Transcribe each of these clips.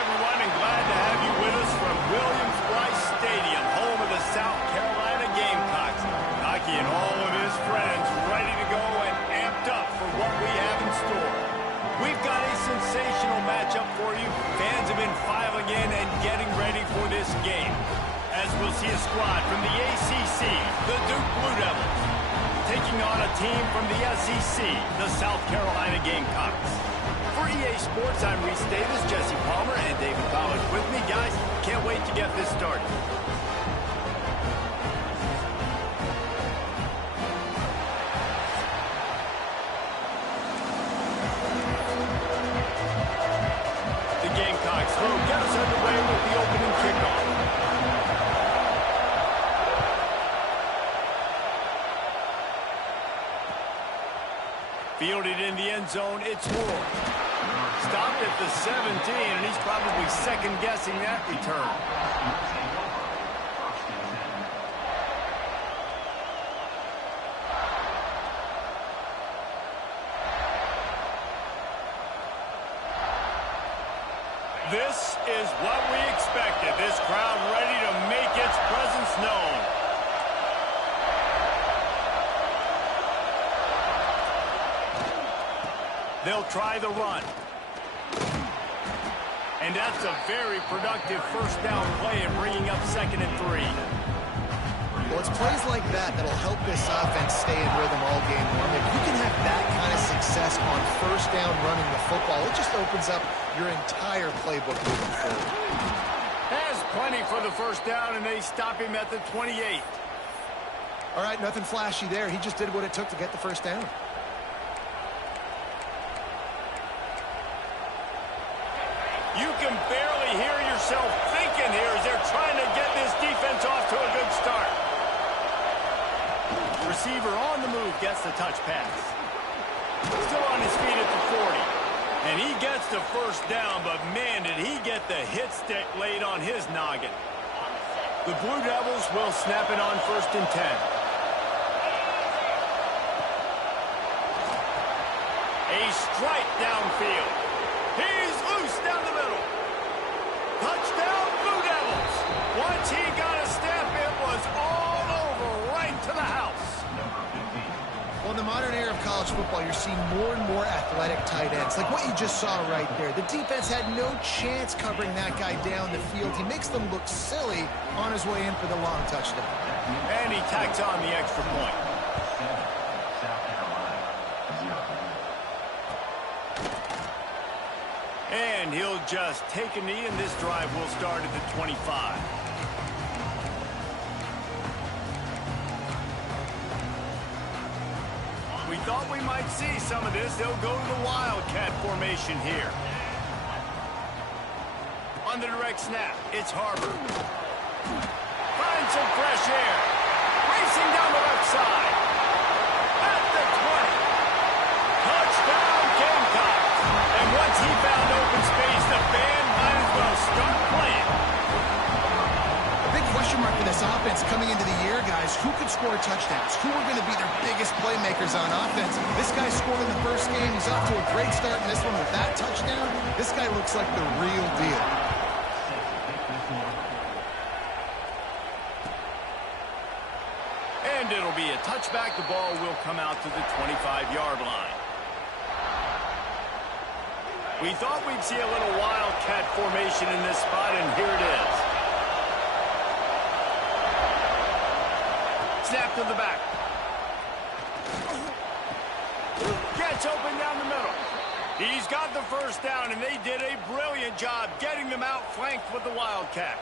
everyone, and glad to have you with us from Williams-Brice Stadium, home of the South Carolina Gamecocks. Hockey and all of his friends ready to go and amped up for what we have in store. We've got a sensational matchup for you. Fans have been filing in and getting ready for this game, as we'll see a squad from the ACC, the Duke Blue Devils, taking on a team from the SEC, the South Carolina Gamecocks. For EA Sports, I'm Reese Davis, Jesse Palmer, and David Collins with me. Guys, can't wait to get this started. The Gamecocks will get us underway with the opening kickoff. Fielded in the end zone, it's Moore. Stopped at the 17, and he's probably second-guessing that return. This is what we expected. This crowd ready to make its presence known. They'll try the run. And that's a very productive first down play in bringing up 2nd and 3. Well, it's plays like that that'll help this offense stay in rhythm all game long. If you can have that kind of success on first down running the football, it just opens up your entire playbook moving forward. Has plenty for the first down, and they stop him at the 28. All right, nothing flashy there. He just did what it took to get the first down. You can barely hear yourself thinking here as they're trying to get this defense off to a good start. Receiver on the move gets the touch pass. Still on his feet at the 40. And he gets the first down, but man, did he get the hit stick laid on his noggin. The Blue Devils will snap it on 1st and 10. A strike downfield. He's loose down the middle. Touchdown, Blue Devils. Once he got a step, it was all over, right to the house. Well, in the modern era of college football, you're seeing more and more athletic tight ends, like what you just saw right there. The defense had no chance covering that guy down the field. He makes them look silly on his way in for the long touchdown. And he tacks on the extra point. And he'll just take a knee, and this drive will start at the 25. We thought we might see some of this. They'll go to the Wildcat formation here. On the direct snap, it's Harbor. Finds some fresh air. Racing down the left side. At the 20. Touchdown, Gamecocks. And once he found open space, the band might as well start playing. A big question mark for this offense coming into the year, guys. Who could score touchdowns? Who are going to be their biggest playmakers on offense? This guy scored in the first game. He's off to a great start in this one with that touchdown. This guy looks like the real deal. And it'll be a touchback. The ball will come out to the 25-yard line. We thought we'd see a little Wildcat formation in this spot, and here it is. Snap to the back. Gets open down the middle. He's got the first down, and they did a brilliant job getting them out flanked with the Wildcat.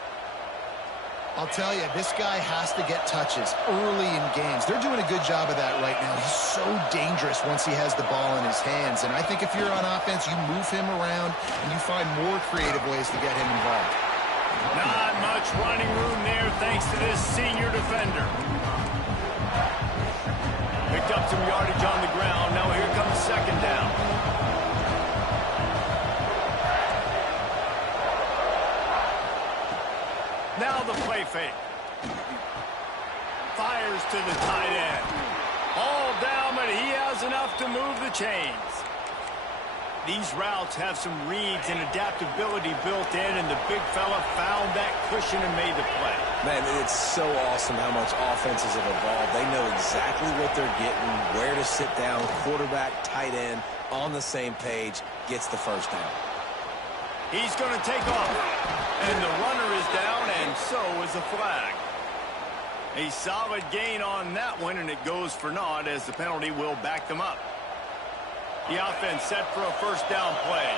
I'll tell you, this guy has to get touches early in games. They're doing a good job of that right now. He's so dangerous once he has the ball in his hands. And I think if you're on offense, you move him around and you find more creative ways to get him involved. Not much running room there thanks to this senior defender. Picked up some yardage on the ground. Now here comes 2nd down. Now the play fake. Fires to the tight end. All down, but he has enough to move the chains. These routes have some reads and adaptability built in, and the big fella found that cushion and made the play. Man, it's so awesome how much offenses have evolved. They know exactly what they're getting, where to sit down, quarterback, tight end, on the same page, gets the first down. He's going to take off, and the runner is down, and so is the flag. A solid gain on that one, and it goes for naught as the penalty will back them up. The offense set for a first down play.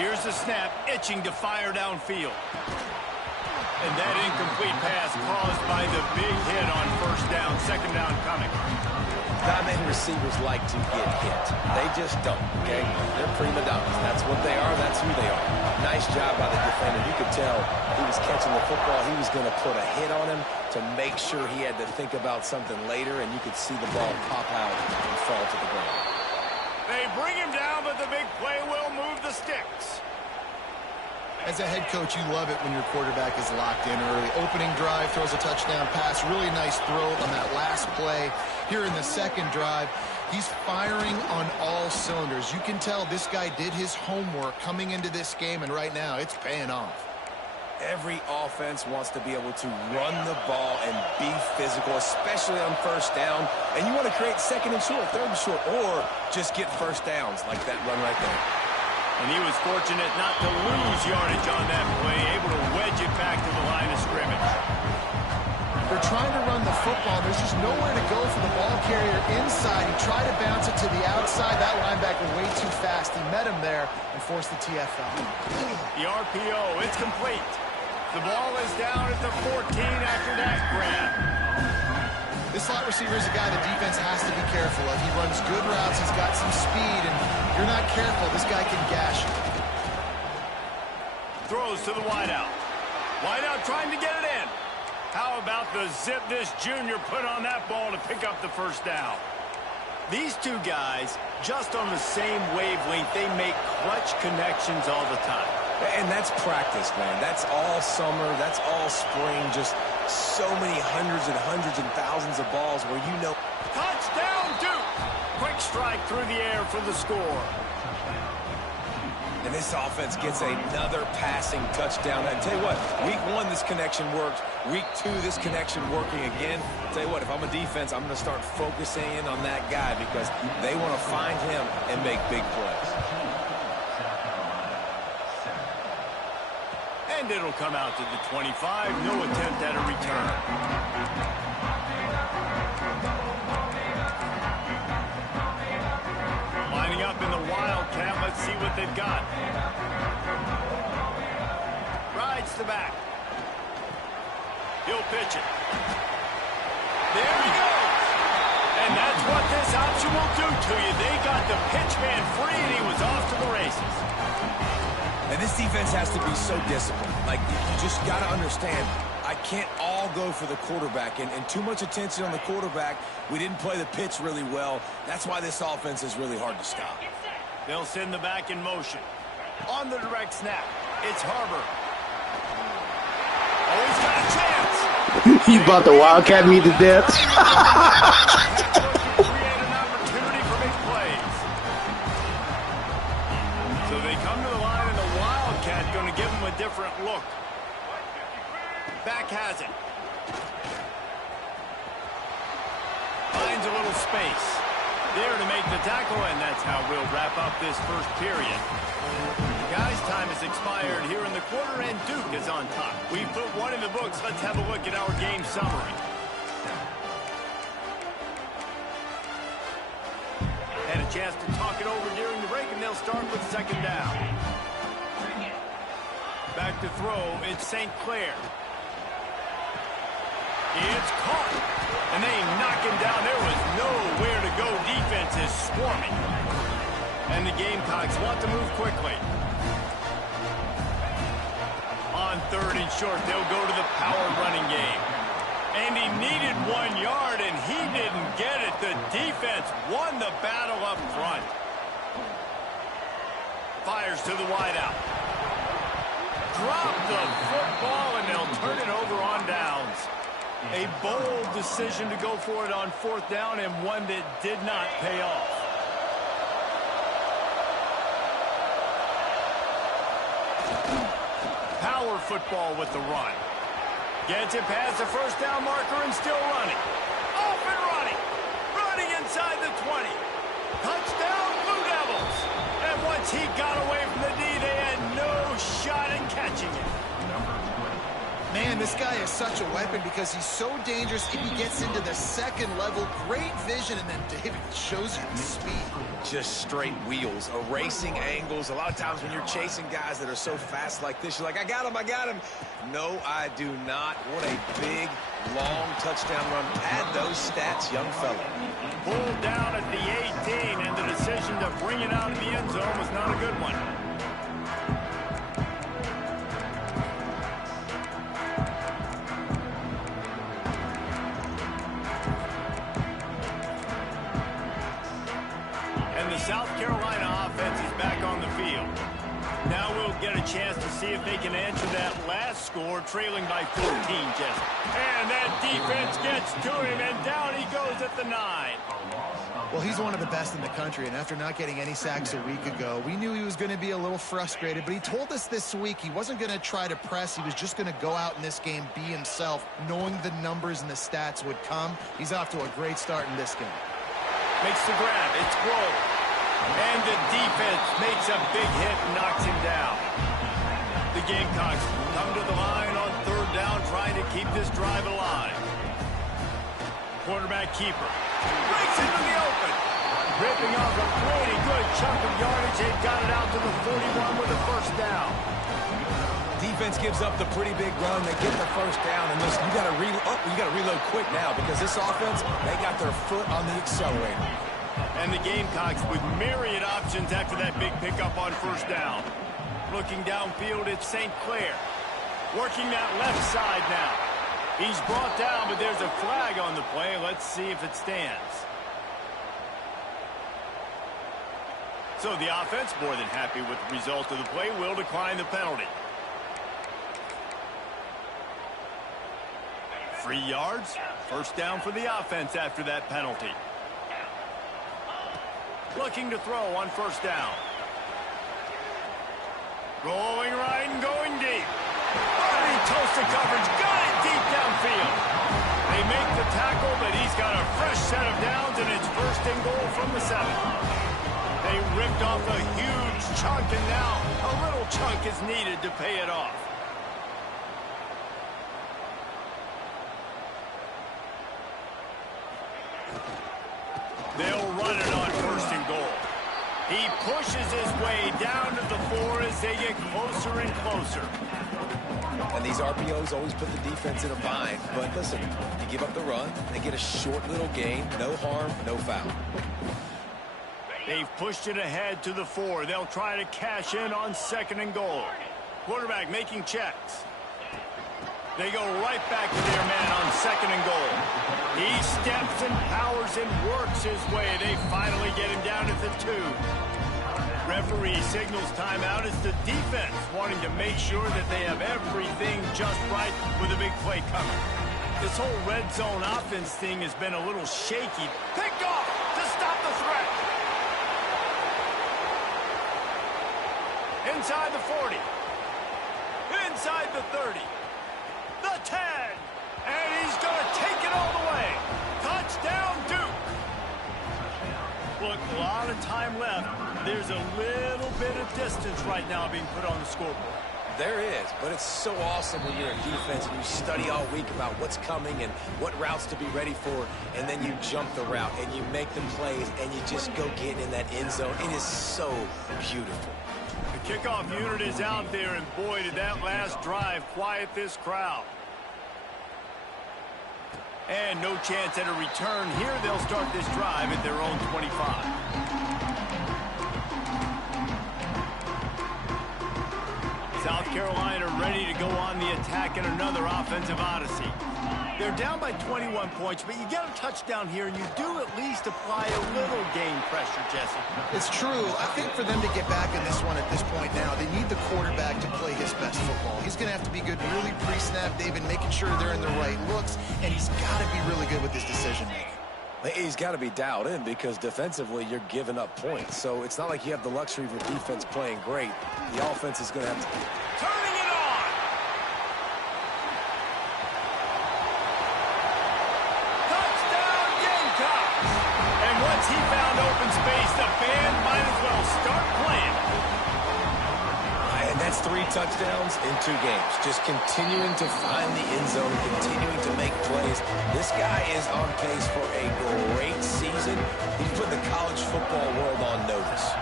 Here's the snap, itching to fire downfield. And that incomplete pass caused by the big hit on first down, second down coming. Not many receivers like to get hit. They just don't, okay? They're prima donnas. That's what they are. That's who they are. Nice job by the defender. You could tell he was catching the football. He was going to put a hit on him to make sure he had to think about something later, and you could see the ball pop out and fall to the ground. They bring him down, but the big play will move the sticks. As a head coach, you love it when your quarterback is locked in early. Opening drive, throws a touchdown pass. Really nice throw on that last play. Here in the second drive, he's firing on all cylinders. You can tell this guy did his homework coming into this game, and right now it's paying off. Every offense wants to be able to run the ball and be physical, especially on first down. And you want to create second and short, third and short, or just get first downs like that run right there. And he was fortunate not to lose yardage on that play, able to wedge it back to the line of scrimmage. They're trying to run the football. There's just nowhere to go for the ball carrier inside. He tried to bounce it to the outside. That linebacker way too fast. He met him there and forced the TFL. The RPO, it's complete. The ball is down at the 14 after that grab. This slot receiver is a guy the defense has to be careful of. He runs good routes. He's got some speed, and if you're not careful, this guy can gash you. Throws to the wideout. Wideout trying to get it in. How about the zip this junior put on that ball to pick up the first down? These two guys, just on the same wavelength, they make clutch connections all the time. And that's practice, man. That's all summer. That's all spring. Just so many hundreds and thousands of balls where you know. Touchdown, Duke! Quick strike through the air for the score. And this offense gets another passing touchdown. I tell you what, week 1, this connection worked. Week 2, this connection working again. I tell you what, if I'm a defense, I'm going to start focusing in on that guy because they want to find him and make big plays. And it'll come out to the 25. No attempt at a return. Lining up in the Wildcat. Let's see what they've got. Rides the back. He'll pitch it. There he goes. And that's what this option will do to you. They got the pitch man free, and he was off to the races. And this defense has to be so disciplined. Like, you just got to understand, I can't all go for the quarterback. And too much attention on the quarterback. We didn't play the pitch really well. That's why this offense is really hard to stop. They'll send the back in motion. On the direct snap, it's Harbor. Oh, he's got a chance. He brought the Wildcat me to death. Create an opportunity for big plays. So they come to the line, and the Wildcat going to give them a different look. Back has it. Finds a little space. There to make the tackle, and that's how we'll wrap up this first period. Guys, time has expired here in the quarter, and Duke is on top. We've put one in the books. Let's have a look at our game summary. Had a chance to talk it over during the break, and they'll start with second down. Back to throw, it's St. Clair. It's caught, and they knock him down. There was nowhere to go. Defense is swarming. And the Gamecocks want to move quickly. On third and short, they'll go to the power running game. And he needed 1 yard, and he didn't get it. The defense won the battle up front. Fires to the wideout. Drop the football, and they'll turn it over on downs. A bold decision to go for it on 4th down, and one that did not pay off. Power football with the run. Gets it past the 1st down marker and still running. Off and running. Running inside the 20. Touchdown, Blue Devils. And once he got away from the D, they had no shot in catching it. Man, this guy is such a weapon because he's so dangerous if he gets into the 2nd level. Great vision, and then David shows you the speed. Just straight wheels, erasing angles. A lot of times when you're chasing guys that are so fast like this, you're like, I got him, I got him. No, I do not. What a big, long touchdown run. Add those stats, young fella. Pulled down at the 18, and the decision to bring it out of the end zone was not a good one. South Carolina offense is back on the field. Now we'll get a chance to see if they can answer that last score, trailing by 14, Jesse. And that defense gets to him, and down he goes at the 9. Well, he's one of the best in the country, and after not getting any sacks a week ago, we knew he was going to be a little frustrated, but he told us this week he wasn't going to try to press. He was just going to go out in this game, be himself, knowing the numbers and the stats would come. He's off to a great start in this game. Makes the grab. It's Grove. And the defense makes a big hit and knocks him down. The Gamecocks come to the line on 3rd down, trying to keep this drive alive. Quarterback keeper breaks into the open. Ripping off a pretty good chunk of yardage. They've got it out to the 41 with a 1st down. Defense gives up the pretty big run. They get the 1st down, and listen, you got to reload quick now because this offense, they got their foot on the accelerator. And the Gamecocks with myriad options after that big pickup on 1st down. Looking downfield, it's St. Clair. Working that left side now. He's brought down, but there's a flag on the play. Let's see if it stands. So the offense, more than happy with the result of the play, will decline the penalty. 3 yards. 1st down for the offense after that penalty. Looking to throw on 1st down. Rolling right and going deep. Already toasted coverage. Got it deep downfield. They make the tackle, but he's got a fresh set of downs, and it's 1st and goal from the 7. They ripped off a huge chunk, and now a little chunk is needed to pay it off. They'll run it on 1st and goal. He pushes his way down to the 4 as they get closer and closer. And these RPOs always put the defense in a bind. But listen, you give up the run, they get a short little gain, no harm, no foul. They've pushed it ahead to the 4. They'll try to cash in on 2nd and goal. Quarterback making checks. They go right back to their man on 2nd and goal. He steps and powers and works his way. They finally get him down at the 2. Referee signals timeout as the defense wanting to make sure that they have everything just right with a big play coming. This whole red zone offense thing has been a little shaky. Picked off to stop the threat. Inside the 40. Inside the 30. The 10. And he's going to take it all the way. Touchdown, Duke. Look, a lot of time left. There's a little bit of distance right now being put on the scoreboard. There is, but it's so awesome when you're in defense and you study all week about what's coming and what routes to be ready for, and then you jump the route and you make the plays and you just go get in that end zone. It is so beautiful. The kickoff unit is out there, and boy, did that last drive quiet this crowd. And no chance at a return here. They'll start this drive at their own 25. South Carolina ready to go on the attack in another offensive odyssey. They're down by 21 points, but you get a touchdown here, and you do at least apply a little game pressure, Jesse. It's true. I think for them to get back in this one at this point now, they need the quarterback to play his best football. He's going to have to be good really pre-snap, David, making sure they're in the right looks, and he's got to be really good with his decision-making. He's got to be dialed in because defensively you're giving up points. So it's not like you have the luxury of your defense playing great. The offense is going to have to... Turning it on! Touchdown Gamecocks! And once he found open space, the band might as well start playing. And that's 3 touchdowns in 2 games. Just continuing to find the end zone, continuing to make plays. This guy is on pace for a great season. He's put the college football world on notice.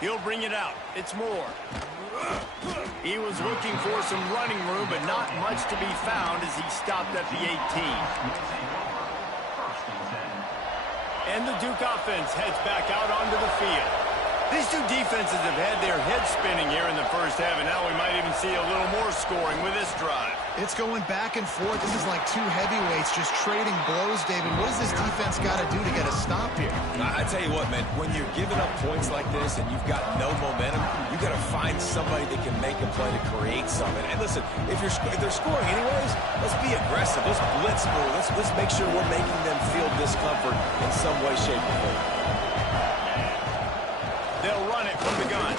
He'll bring it out. It's Moore. He was looking for some running room, but not much to be found as he stopped at the 18. And the Duke offense heads back out onto the field. These two defenses have had their heads spinning here in the first half, and now we might even see a little more scoring with this drive. It's going back and forth. This is like 2 heavyweights just trading blows, David. What does this defense got to do to get a stop here? I tell you what, man, when you're giving up points like this and you've got no momentum, you got to find somebody that can make a play to create something. And listen, if they're scoring anyways, let's be aggressive. Let's blitz more. Let's make sure we're making them feel discomfort in some way, shape, or form. They'll run it from the gun.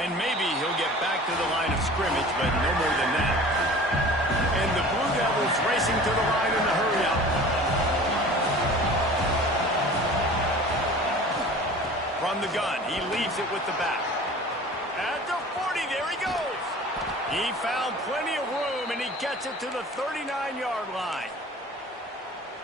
And maybe he'll get back to the line of scrimmage, but no more than that. And the Blue Devils racing to the line in the hurry-up. From the gun, he leaves it with the back. At the 40, there he goes. He found plenty of room, and he gets it to the 39-yard line.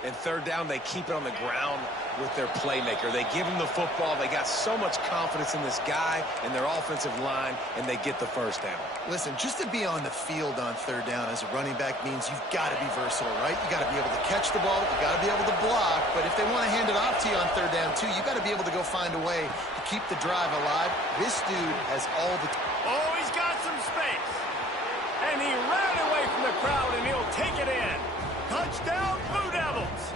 And 3rd down, they keep it on the ground with their playmaker. They give him the football. They got so much confidence in this guy and their offensive line, and they get the 1st down. Listen, just to be on the field on 3rd down as a running back means you've got to be versatile, right? You got to be able to catch the ball. You got to be able to block. But if they want to hand it off to you on 3rd down, too, you got to be able to go find a way to keep the drive alive. This dude has all the... Oh, he's got some space. And he ran away from the crowd, and he'll take it in. Touchdown, Blue Devils.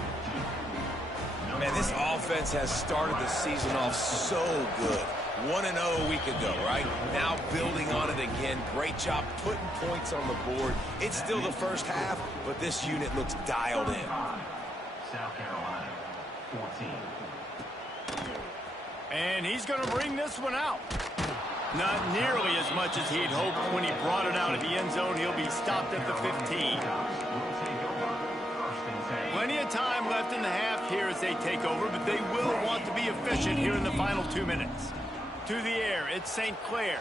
Man, this offense has started the season off so good. 1-0 a week ago, right? Now building on it again. Great job putting points on the board. It's still the first half, but this unit looks dialed in. South Carolina, 14. And he's going to bring this one out. Not nearly as much as he'd hoped when he brought it out of the end zone. He'll be stopped at the 15. Plenty of time left in the half here as they take over, but they will want to be efficient here in the final 2 minutes. To the air, it's St. Clair.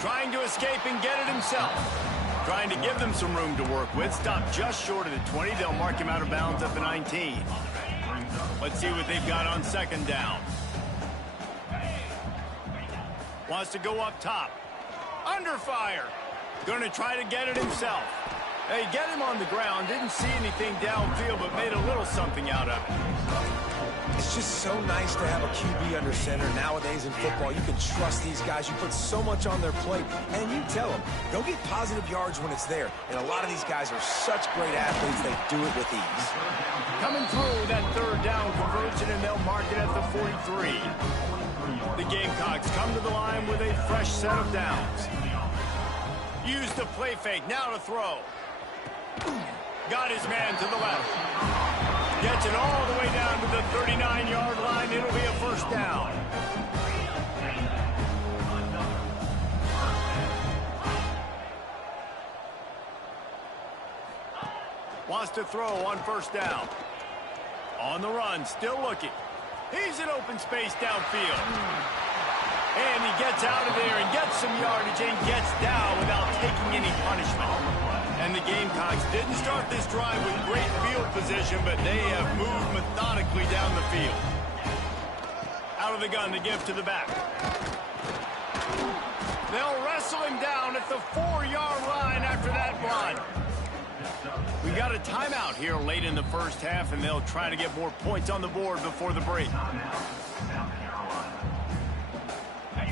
Trying to escape and get it himself. Trying to give them some room to work with. Stopped just short of the 20. They'll mark him out of bounds at the 19. Let's see what they've got on 2nd down. Wants to go up top. Under fire. Going to try to get it himself. Hey, get him on the ground. Didn't see anything downfield, but made a little something out of it. It's just so nice to have a QB under center. Nowadays in football, you can trust these guys. You put so much on their plate, and you tell them, go get positive yards when it's there. And a lot of these guys are such great athletes, they do it with ease. Coming through that 3rd down conversion, and they'll mark it at the 43. The Gamecocks come to the line with a fresh set of downs. Use the play fake, now to throw. Got his man to the left. Gets it all the way down to the 39-yard line. It'll be a 1st down. Wants to throw on 1st down. On the run, still looking. He's in open space downfield. And he gets out of there and gets some yardage and gets down without taking any punishment. And the Gamecocks didn't start this drive with great field position, but they have moved methodically down the field. Out of the gun to give to the back. They'll wrestle him down at the 4-yard line after that run. We got a timeout here late in the first half, and they'll try to get more points on the board before the break.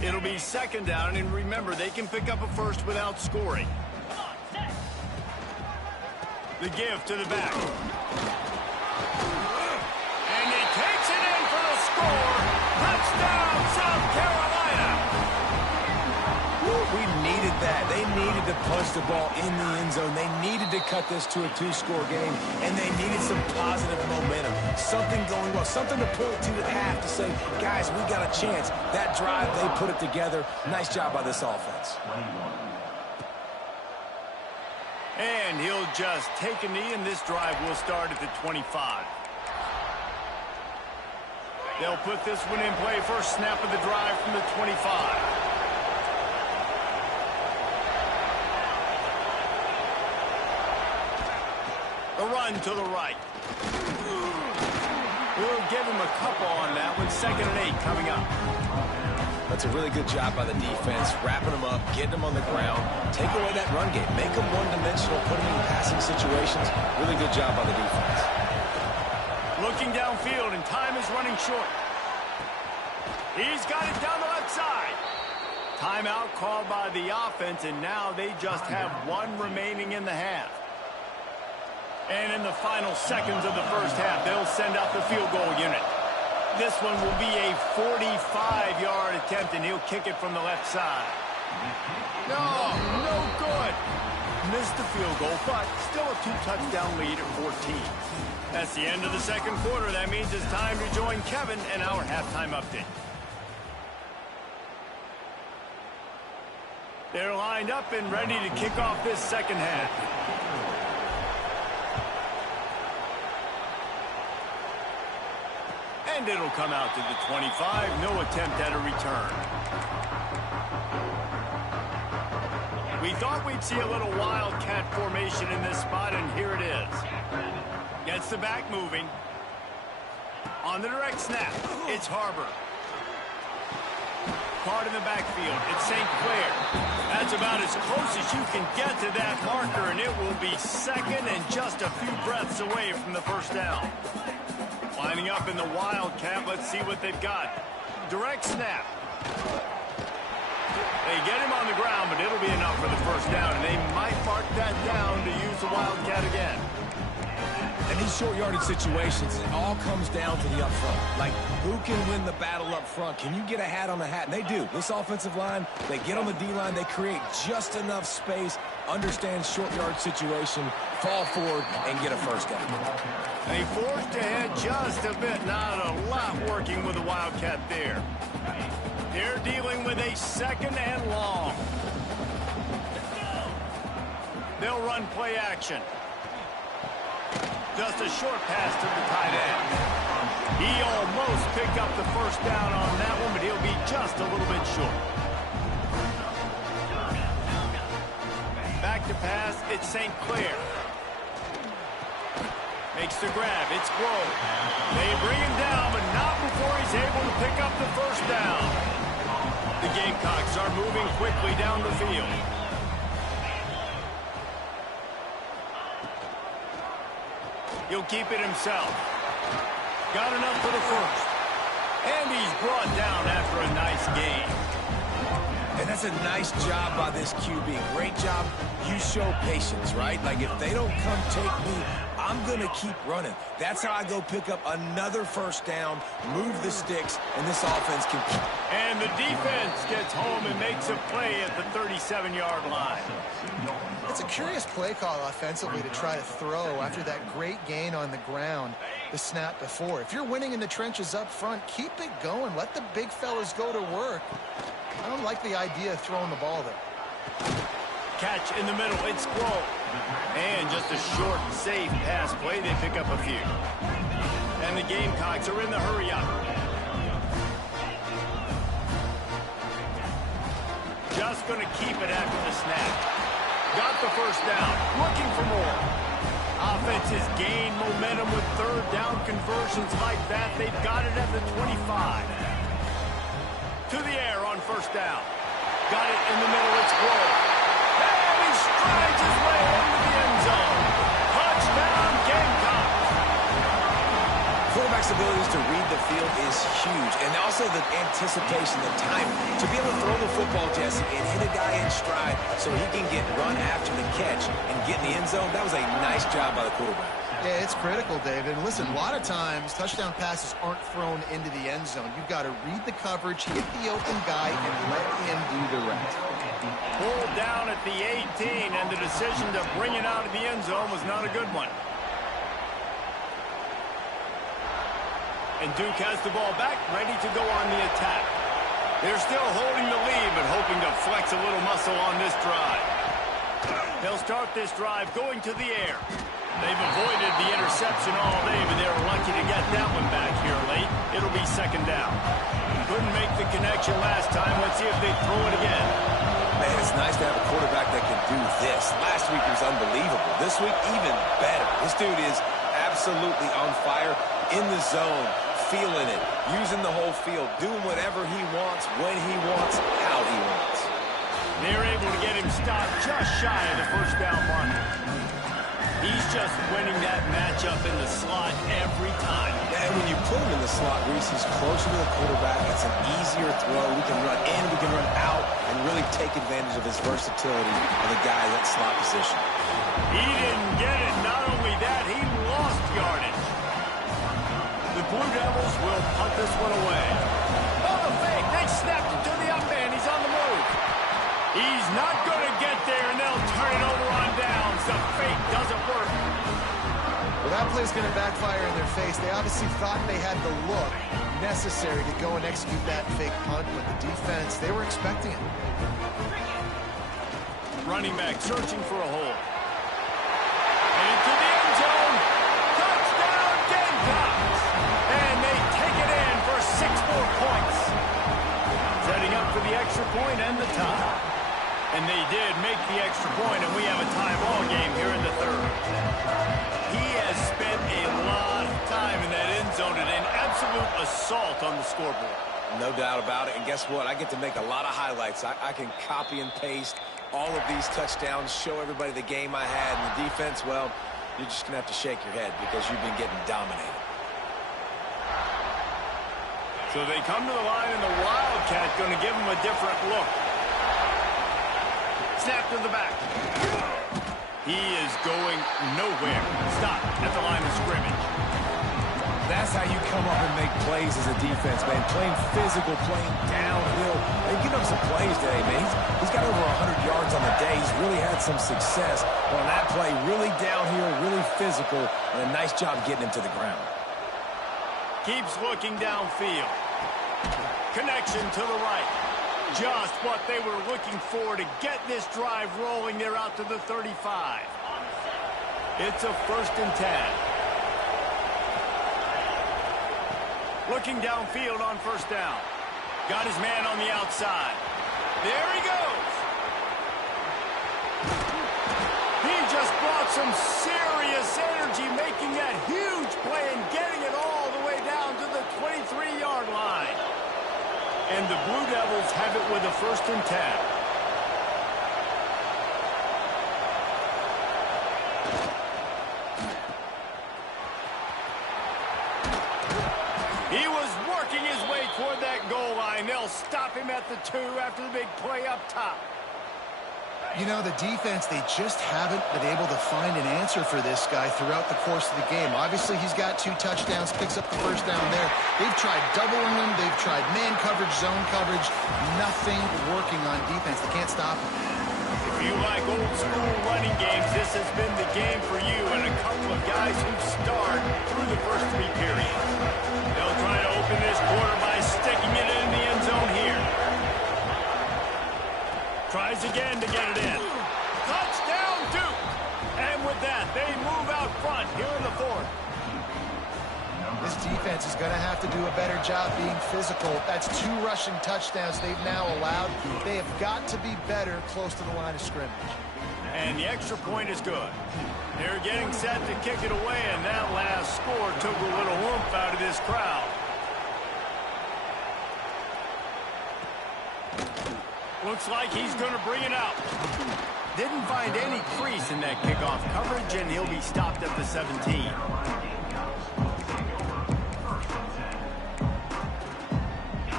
It'll be second down, and remember, they can pick up a first without scoring. The give to the back. And he takes it in for the score. Touchdown, South Carolina. We needed that. They needed to punch the ball in the end zone. They needed to cut this to a 2-score game, and they needed some positive momentum. Something going well, something to point to at half to say, guys, we got a chance. That drive, they put it together. Nice job by this offense. And he'll just take a knee, and this drive will start at the 25. They'll put this one in play. First snap of the drive from the 25. The run to the right. We'll give him a couple on that one. 2nd and 8 coming up. That's a really good job by the defense, wrapping them up, getting them on the ground, take away that run game, make them one-dimensional, put them in passing situations. Really good job by the defense. Looking downfield, and time is running short. He's got it down the left side. Timeout called by the offense, and now they just have one remaining in the half. And in the final seconds of the first half, they'll send out the field goal unit. This one will be a 45-yard attempt, and he'll kick it from the left side. No good. Missed the field goal, but still a 2-touchdown lead at 14. That's the end of the second quarter. That means it's time to join Kevin and our halftime update. They're lined up and ready to kick off this second half. And it'll come out to the 25. No attempt at a return. We thought we'd see a little wildcat formation in this spot, and here it is. Gets the back moving. On the direct snap, it's Harbor. Caught in the backfield, it's St. Clair. That's about as close as you can get to that marker, and it will be second and just a few breaths away from the first down. Lining up in the wildcat, let's see what they've got. Direct snap. They get him on the ground, but it'll be enough for the first down, and they might mark that down to use the wildcat again. And these short yardage situations, it all comes down to the up front. Like, who can win the battle up front? Can you get a hat on the hat? And they do. This offensive line, they get on the D-line, they create just enough space, understand short yard situation, fall forward, and get a first down. They forced ahead just a bit. Not a lot working with the wildcat there. They're dealing with a second and long. They'll run play action. Just a short pass to the tight end. He almost picked up the first down on that one, but he'll be just a little bit short. Back to pass, it's St. Clair. Makes the grab, it's Grove. They bring him down, but not before he's able to pick up the first down. The Gamecocks are moving quickly down the field. He'll keep it himself. Got enough for the first. And he's brought down after a nice gain. And that's a nice job by this QB. Great job. You show patience, right? Like, if they don't come take me, I'm going to keep running. That's how I go pick up another first down, move the sticks, and this offense can... And the defense gets home and makes a play at the 37-yard line. It's a curious play call offensively to try to throw after that great gain on the ground the snap before. If you're winning in the trenches up front, keep it going. Let the big fellas go to work. I don't like the idea of throwing the ball there. Catch in the middle, it's Grove. And just a short, safe pass play, they pick up a few. And the Gamecocks are in the hurry-up. Just going to keep it after the snap. Got the first down, looking for more. Offense has gained momentum with third down conversions like that. They've got it at the 25. To the air on first down. Got it in the middle, it's Grove. And he strides his way into the end zone. Touchdown, Gamecocks. Quarterback's abilities to read the field is huge, and also the anticipation, the timing. To be able to Jesse, and hit a guy in stride so he can get run after the catch and get in the end zone. That was a nice job by the quarterback. Yeah, it's critical, David. And listen, a lot of times, touchdown passes aren't thrown into the end zone. You've got to read the coverage, hit the open guy, and let him do the rest. Pulled down at the 18, and the decision to bring it out of the end zone was not a good one. And Duke has the ball back, ready to go on the attack. They're still holding the lead, but hoping to flex a little muscle on this drive. They'll start this drive going to the air. They've avoided the interception all day, but they were lucky to get that one back here late. It'll be second down. Couldn't make the connection last time. Let's see if they throw it again. Man, it's nice to have a quarterback that can do this. Last week was unbelievable. This week, even better. This dude is absolutely on fire, in the zone, feeling it, using the whole field, doing whatever he wants, when he wants, how he wants. They're able to get him stopped just shy of the first down mark. He's just winning that matchup in the slot every time. Yeah, and when you put him in the slot, Reese, he's closer to the quarterback. It's an easier throw. We can run in, we can run out, and really take advantage of his versatility of the guy in that slot position. He didn't get it. Not only that, he lost yardage. The Blue Devils will punt this one away. Oh, the fake. They snapped it to the up end. He's on the move. He's not going to get there, and they'll turn it over on downs. The fake doesn't work. Well, that play's going to backfire in their face. They obviously thought they had the look necessary to go and execute that fake punt, but the defense, they were expecting it. Running back searching for a hole. And into the end zone. Touchdown, Gamecocks! And they take it in for 6 more points. Setting up for the extra point and the tie. And they did make the extra point, and we have a tie ball game here in the third. He has spent a lot of time in that end zone and an absolute assault on the scoreboard. No doubt about it. And guess what? I get to make a lot of highlights. I can copy and paste all of these touchdowns, show everybody the game I had. And the defense, well, you're just going to have to shake your head because you've been getting dominated. So they come to the line, and the Wildcat going to give them a different look. Snap to the back. He is going nowhere. Stop at the line of scrimmage. That's how you come up and make plays as a defense, man. Playing physical, playing downhill. They've given up some plays today, man. He's got over 100 yards on the day. He's really had some success on that play. Really downhill, really physical, and a nice job getting him to the ground. Keeps looking downfield. Connection to the right. Just what they were looking for to get this drive rolling. They're out to the 35. It's a 1st and 10. Looking downfield on 1st down. Got his man on the outside. There he goes. He just brought some serious energy, making that huge play and getting it all the way down to the 23-yard line. And the Blue Devils have it with a 1st and 10. He was working his way toward that goal line. They'll stop him at the 2 after the big play up top. You know, the defense, they just haven't been able to find an answer for this guy throughout the course of the game. Obviously, he's got 2 touchdowns, picks up the 1st down there. They've tried doubling him. They've tried man coverage, zone coverage. Nothing working on defense. They can't stop him. If you like old school running games, this has been the game for you and a couple of guys who've starred through the first 3 periods. They'll try to open this quarter by sticking it in the end zone here. Tries again to get it in. Touchdown, Duke! And with that, they move out front here in the 4th. This defense is going to have to do a better job being physical. That's 2 rushing touchdowns they've now allowed. They have got to be better close to the line of scrimmage. And the extra point is good. They're getting set to kick it away, and that last score took a little oomph out of this crowd. Looks like he's going to bring it out. Didn't find any crease in that kickoff coverage, and he'll be stopped at the 17.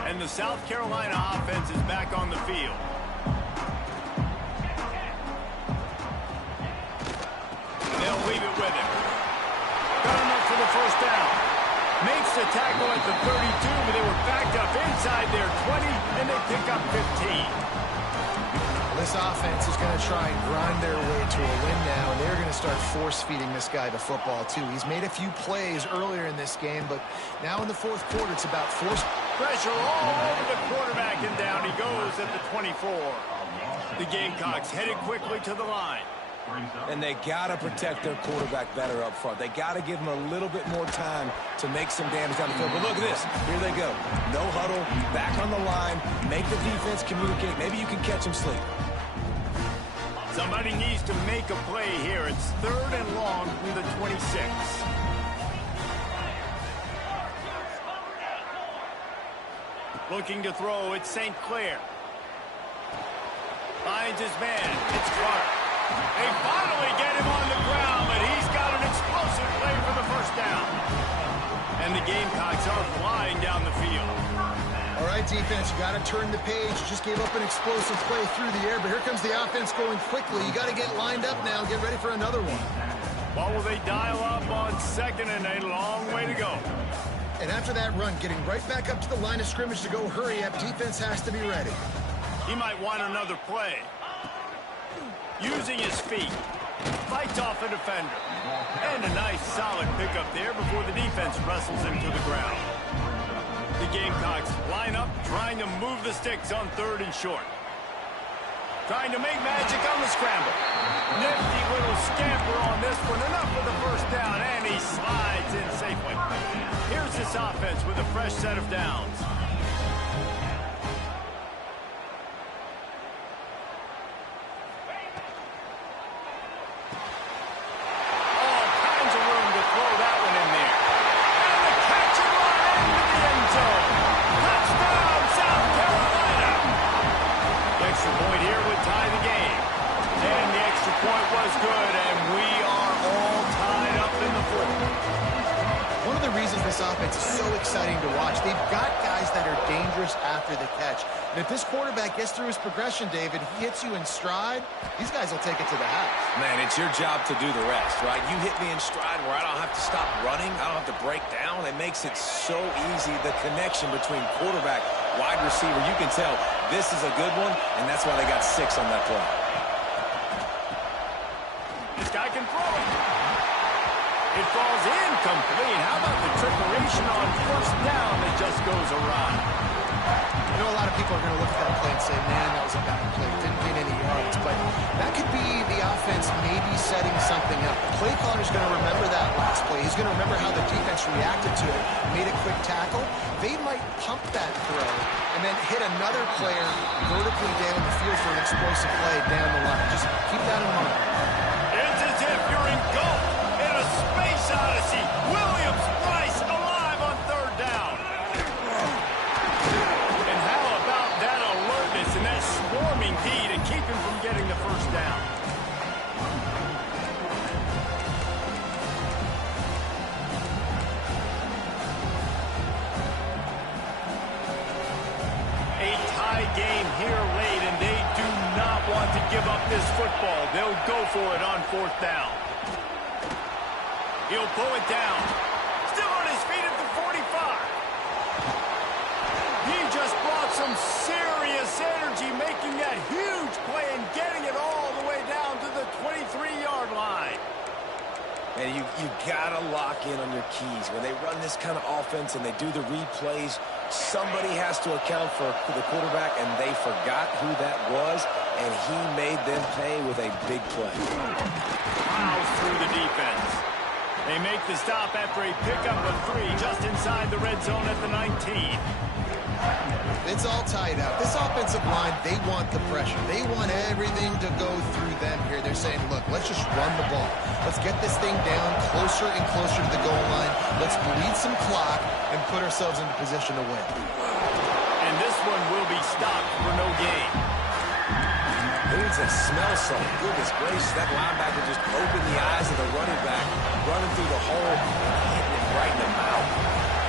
And the South Carolina offense is back on the field. forced a tackle at the 32, but they were backed up inside their 20, and they pick up 15. This offense is going to try and grind their way to a win now, and they're going to start force-feeding this guy the football, too. He's made a few plays earlier in this game, but now in the fourth quarter, it's about force. Pressure all over the quarterback, and down he goes at the 24. The Gamecocks headed quickly to the line. And they got to protect their quarterback better up front. They got to give him a little bit more time to make some damage down the field. But look at this. Here they go. No huddle, back on the line, make the defense communicate. Maybe you can catch him sleeping. Somebody needs to make a play here. It's 3rd and long from the 26. Looking to throw, it's St. Clair. Finds his man. It's Clark. They finally get him on the ground, but he's got an explosive play for the first down. And the Gamecocks are flying down the field. All right, defense, you got to turn the page. You just gave up an explosive play through the air, but here comes the offense going quickly. You got to get lined up now. Get ready for another one. What will they dial up on 2nd and a long way to go? And after that run, getting right back up to the line of scrimmage to go hurry up, defense has to be ready. He might want another play. Using his feet. Fights off a defender. And a nice solid pickup there before the defense wrestles him to the ground. The Gamecocks line up, trying to move the sticks on 3rd and short. Trying to make magic on the scramble. Nifty little scamper on this one. Enough for the first down, and he slides in safely. Here's this offense with a fresh set of downs. Offense is so exciting to watch. They've got guys that are dangerous after the catch. And if this quarterback gets through his progression, David, he hits you in stride, these guys will take it to the house. Man, it's your job to do the rest, right? You hit me in stride where I don't have to stop running. I don't have to break down. It makes it so easy. The connection between quarterback, wide receiver, you can tell this is a good one, and that's why they got 6 on that play. This guy can throw it. It falls incomplete. How about the trickeration on 1st down that just goes awry? You know, a lot of people are going to look at that play and say, man, that was a bad play. Didn't get any yards. But that could be the offense maybe setting something up. The play caller is going to remember that last play. He's going to remember how the defense reacted to it, made a quick tackle. They might pump that throw and then hit another player vertically down the field for an explosive play down the line. Just keep that in mind. It's as if you're engulfed in a space odyssey. Williams-Brice alive on 3rd down. And how about that alertness and that swarming D to keep him from getting the first down? A tie game here late, and they do not want to give up this football. They'll go for it on 4th down. He'll pull it down. Still on his feet at the 45. He just brought some serious energy, making that huge play and getting it all the way down to the 23-yard line. And you got to lock in on your keys. When they run this kind of offense and they do the replays, somebody has to account for the quarterback, and they forgot who that was, and he made them pay with a big play. Miles through the defense. They make the stop after a pickup of 3 just inside the red zone at the 19. It's all tied up. This offensive line, they want the pressure. They want everything to go through them here. They're saying, look, let's just run the ball. Let's get this thing down closer and closer to the goal line. Let's bleed some clock and put ourselves into position to win. And this one will be stopped for no gain. Who needs to smell some? Goodness gracious, that linebacker just opened the eyes of the running back, running through the hole and hitting him right in the mouth.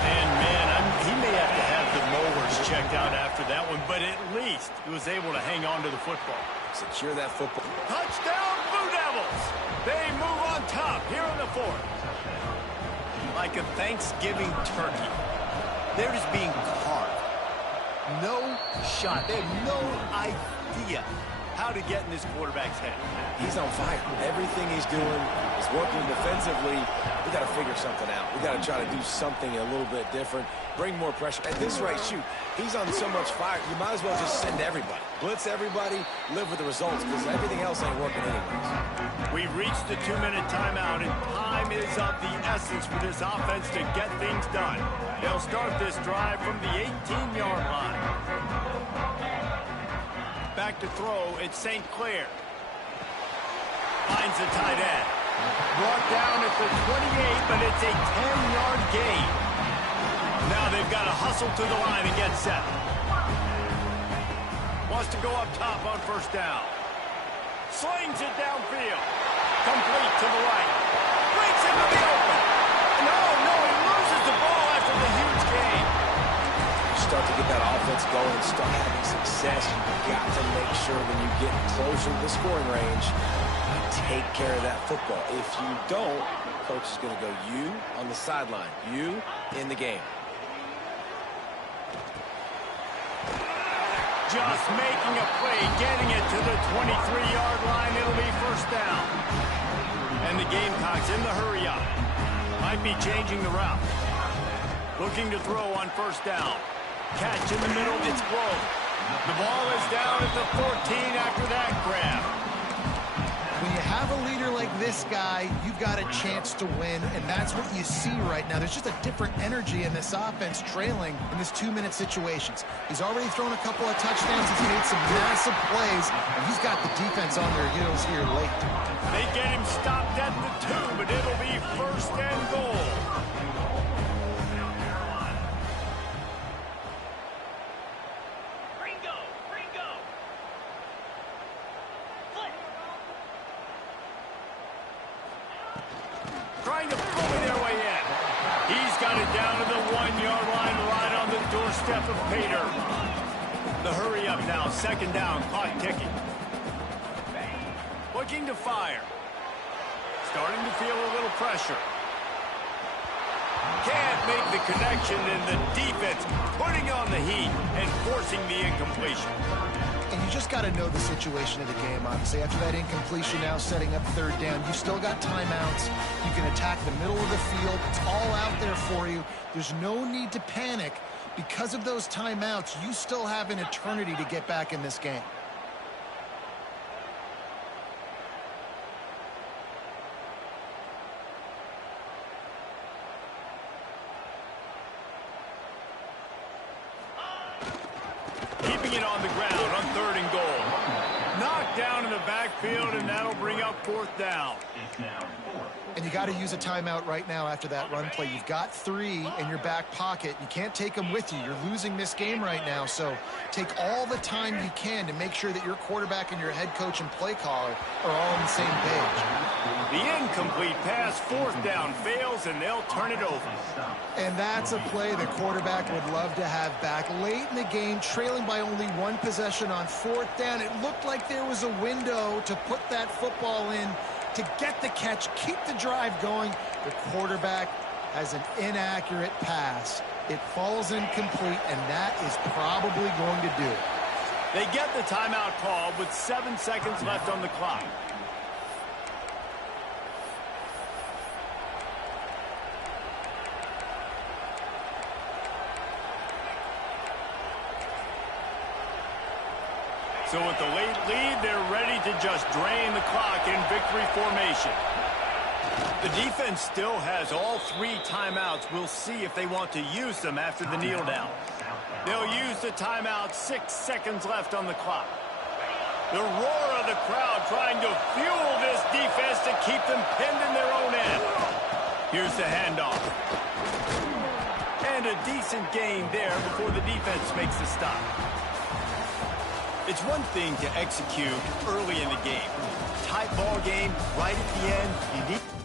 And, man, he may have to have the molars checked out after that one, but at least he was able to hang on to the football. Secure that football. Touchdown, Blue Devils! They move on top here in the 4th. like a Thanksgiving turkey. They're just being carved. No shot. They have no idea how to get in this quarterback's head. He's on fire. Everything he's doing is working defensively. We got to figure something out. We got to try to do something a little bit different, bring more pressure. At this rate, shoot, he's on so much fire, you might as well just send everybody. Blitz everybody, live with the results, because everything else ain't working anyways. We've reached the 2-minute timeout, and time is of the essence for this offense to get things done. They'll start this drive from the 18-yard line. Back to throw, it's St. Clair. Finds the tight end. Brought down at the 28, but it's a 10-yard gain. Now they've got to hustle to the line and get set. Wants to go up top on first down. Slings it downfield. Complete to the right. Breaks into the open. No, he loses the ball after the huge gain. You start to get that offense going and start having success, you've got to make sure when you get closer to the scoring range, you take care of that football. If you don't, coach is going to go you on the sideline, you in the game. Just making a play, getting it to the 23-yard line. It'll be first down. And the Gamecocks in the hurry up. Might be changing the route. Looking to throw on first down. Catch in the middle, it's Globe. The ball is down at the 14 after that grab. When you have a leader like this guy, you've got a chance to win, and that's what you see right now. There's just a different energy in this offense trailing in this 2-minute situations. He's already thrown a couple of touchdowns. He's made some massive plays, and he's got the defense on their heels here late. They get him stopped at the 2, but it'll be first and goal. Trying to bully their way in. He's got it down to the 1-yard line, right on the doorstep of Pater. The hurry up now, second down, clock ticking. Looking to fire. Starting to feel a little pressure. Can't make the connection, and the defense putting on the heat and forcing the incompletion. And you just got to know the situation of the game, obviously. After that incompletion now setting up third down, you still got timeouts. You can attack the middle of the field. It's all out there for you. There's no need to panic. Because of those timeouts, you still have an eternity to get back in this game. Keeping it on the ground on third and goal. Knocked down in the backfield, and that'll bring up fourth down. And you got to use a timeout right now after that run play. You've got 3 in your back pocket. You can't take them with you. You're losing this game right now. So take all the time you can to make sure that your quarterback and your head coach and play caller are all on the same page. The incomplete pass, fourth down, fails, and they'll turn it over. And that's a play the quarterback would love to have back. Late in the game, trailing by only 1 possession on fourth down, it looked like there was a window to put that football in, to get the catch, keep the drive going. The quarterback has an inaccurate pass. It falls incomplete, and that is probably going to do it. They get the timeout called with 7 seconds left on the clock. So with the late lead, they're ready to just drain the clock in victory formation. The defense still has all 3 timeouts. We'll see if they want to use them after the kneel down. They'll use the timeout, 6 seconds left on the clock. The roar of the crowd trying to fuel this defense to keep them pinned in their own end. Here's the handoff. And a decent gain there before the defense makes the stop. It's one thing to execute early in the game. Tight ball game, right at the end, you need...